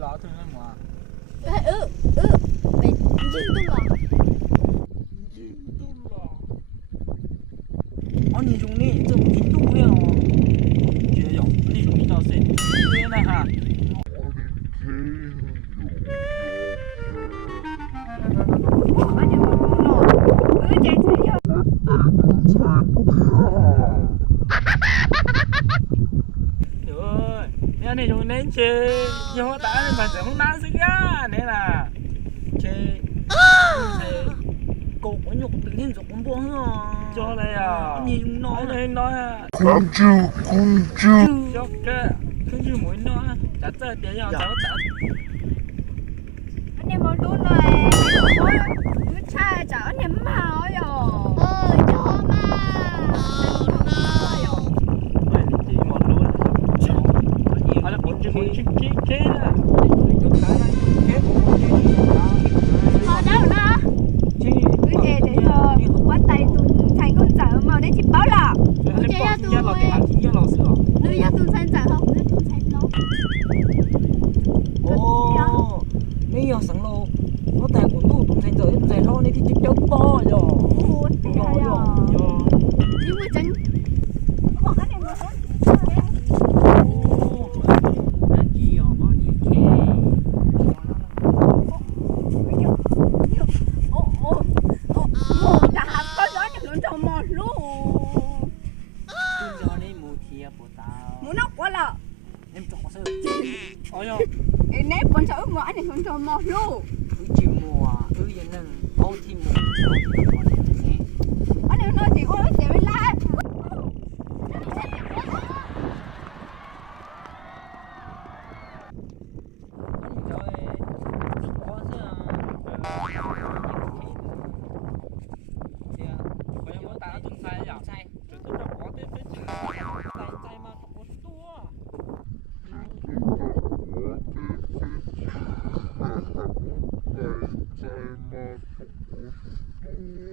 lọ thôi mà. mày dính tôi lọ.你兄弟这不挺多了？觉得你兄弟到谁？对了哈。Rồi, này chúng đến chơi, vô ta nên mà sẽ không đá sức á, nên là chơi, cô có nhục tự nhiên cũng buông rồi. Cho đây à, nhìn nói à. Con chưa. Cho cái, không chịu muốn nói, chắc là để cho cháu ta. Anh em muốn luôn rồi, cứ cha cháu anh em mau rồi. Cho mà. Bảo là nữ gia tuần san trả không? Nữ tuần san lô. Ồ, bây giờ sẵn lô, có tài của tôi tuần san rồi thôi, này thì chỉ cho bò rồi. Ủa, thế à? Nhưng mà chân, bọn anh em nói. Nếp con sợ mà anh này không cho mò luôn. Cứ chịu mùa, vậy nên ô thì mùa, anh này nói thì ôi để bên lại. Thank you.